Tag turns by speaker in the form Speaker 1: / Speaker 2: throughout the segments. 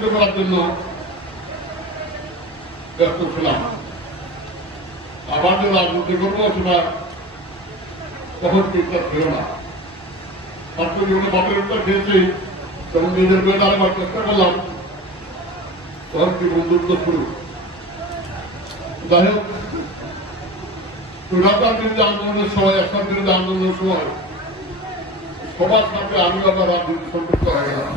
Speaker 1: প্রতিষ্ঠিত করার জন্য ব্যস্ত ছিলাম। আবার যে রাজনীতি করব, সেটা তখন চিন্তা ছিল না। ছাত্র জীবনে বাপের উত্তর খেয়েছি, তখন নিজের মেয়ে আরেকবার চেষ্টা করলাম। তখন কি বন্ধুত্ব শুরু? যাই হোক আন্দোলনের সময়, একসাথ আন্দোলনের সময় সবার সাথে আমি আবার রাজনীতি সম্পৃক্ত হয়ে গেলাম।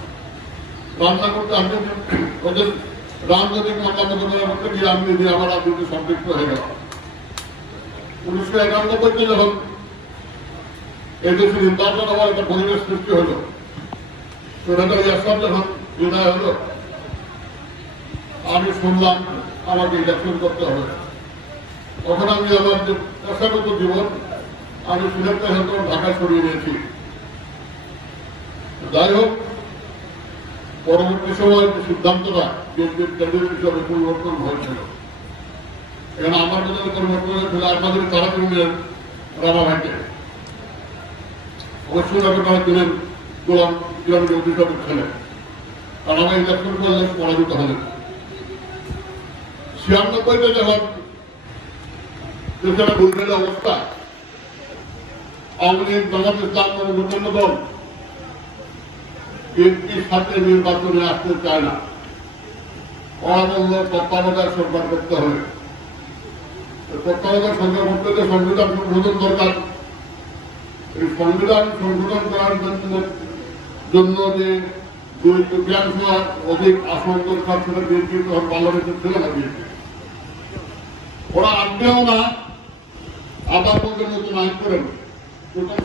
Speaker 1: রান্না করতে আসতে ওদের রাজনৈতিক মোকাবিলা করতে গিয়ে আমি যদি আমার রাজনীতি সম্পৃক্ত হয়ে গেল। উনিশশো একানব্বইতে যখন এদেশে নির্বাচন হওয়ার একটা পরিবেশ সৃষ্টি হলো। সেটা ইয়াসব যখন বিদায় হলো, আমি শুনলাম আমাকে ইলেকশন করতে হবে। তখন আমি আমার যে পেশাগত জীবন, আমি থেকে তখন ঢাকায় সরিয়ে নিয়েছি। যাই হোক পরবর্তী সময় যে সিদ্ধান্তটা কেন্দ্রীয় হিসাবে পরিবর্তন হয়েছিল। এখানে আমার মধ্যে পরিবর্তন হয়েছিল আপনাদের তারা দিলেন রামা ভাইকে। অবশ্যই তারা দিলেন গোলাম গোলাম অভিষেকের ছেলে আর আমার ইলেকশন করলেন পরাজিত হলেন। ছিয়ানব্বইতে যখন দেশের অবস্থা, আওয়ামী লীগ জামাত ইসলাম অন্যান্য দল বিএনপির সাথে নির্বাচনে আসতে চায় না। বলল তত্ত্বাবধায়ক সরকার করতে হবে। তত্ত্বাবধায়ক সরকার করতে হলে সংবিধান সংশোধন দরকার। এই সংবিধান সংশোধন করার জন্য জন্য যে দুই তৃতীয়াংশ অধিক আসন দরকার, সেটা বিএনপি পার্লামেন্টে ছিল না বিএনপি। ওরা আনবেও না, আবার বলতে নতুন আইন করেন।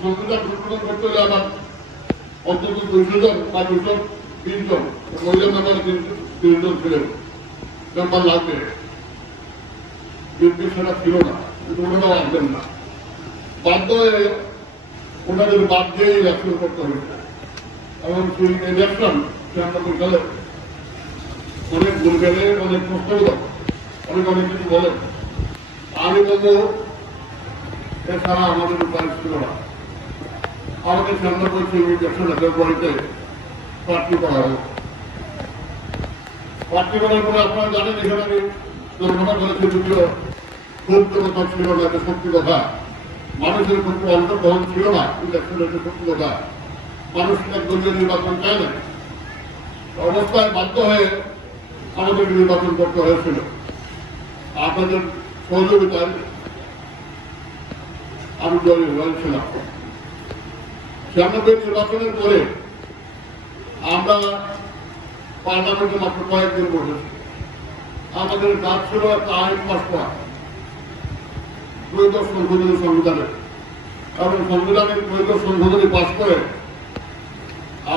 Speaker 1: সংবিধান সংশোধন করতে হলে আবার অন্তত দুইশো জন বা দুশো তিনজন মহিলা মেম্বার তিনজন ছিলেন। মেম্বার লাগবে। বিএনপি সেটা ছিল না ওনারাও আসবেন না। বাধ্য হয়ে ওনাদের বাদ দিয়ে ইলেকশন করতে হয়েছে এবং সেই ইলেকশন ছিয়ানব্বই সালে অনেক ভুল গেলে অনেক প্রশ্ন অনেক অনেক কিছু বলেন আমি বলব, এছাড়া আমাদের উপায় ছিল না। আমাকে সামনে করছে ইমিগ্রেশন ফেব্রুয়ারিতে প্রার্থী করা হোক প্রার্থী করার পরে আপনারা জানেন এখানে আমি দুর্ঘটনা করেছি যদিও খুব কথা ছিল না যে সত্যি কথা মানুষের খুব অংশগ্রহণ ছিল না ইলেকশনের যে সত্যি কথা মানুষ এক দলীয় নির্বাচন চায় না অবস্থায় বাধ্য হয়ে আমাদের নির্বাচন করতে হয়েছিল আপনাদের সহযোগিতায় আমি জয়ী হয়েছিলাম ছিয়ানব্বই নির্বাচনের পরে আমরা পার্লামেন্টে মাত্র কয়েকদিন বসেছি। আমাদের কাজ ছিল একটা আইন পাস করা। ত্রয়োদশ সংশোধনী সংবিধানে। এবং সংবিধানের ত্রয়োদশ সংশোধনী পাস করে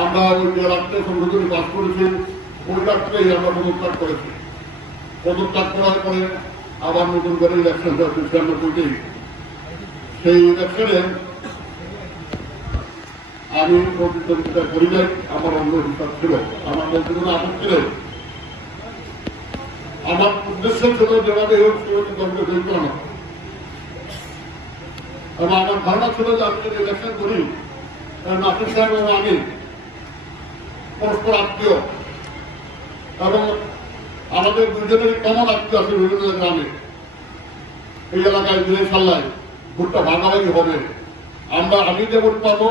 Speaker 1: আমরা ওই যে রাত্রে সংশোধনী পাস করেছি, ওই রাত্রেই আমরা পদত্যাগ করেছি। পদত্যাগ করার পরে আবার নতুন করে ইলেকশন হয়েছে ছিয়ানব্বইতেই সেই ইলেকশনে আমি প্রতিদ্বন্দ্বিতা করি নাই, আমার অন্য হিসাব ছিল, আমার মধ্যে কোনো আপত্তি নেই। আমার উদ্দেশ্য ছিল যেভাবে হোক সেভাবে না এবং আমার ধারণা ছিল যে আমি যদি ইলেকশন করি নাসির সাহেব এবং আমি পরস্পর আত্মীয়। এবং আমাদের দুজনেরই কমন আত্মীয় আছে বিভিন্ন গ্রামে। এই এলাকায় দিনের সাল্লায় ভোটটা ভাগাভাগি হবে। আমরা আমি যে ভোট পাবো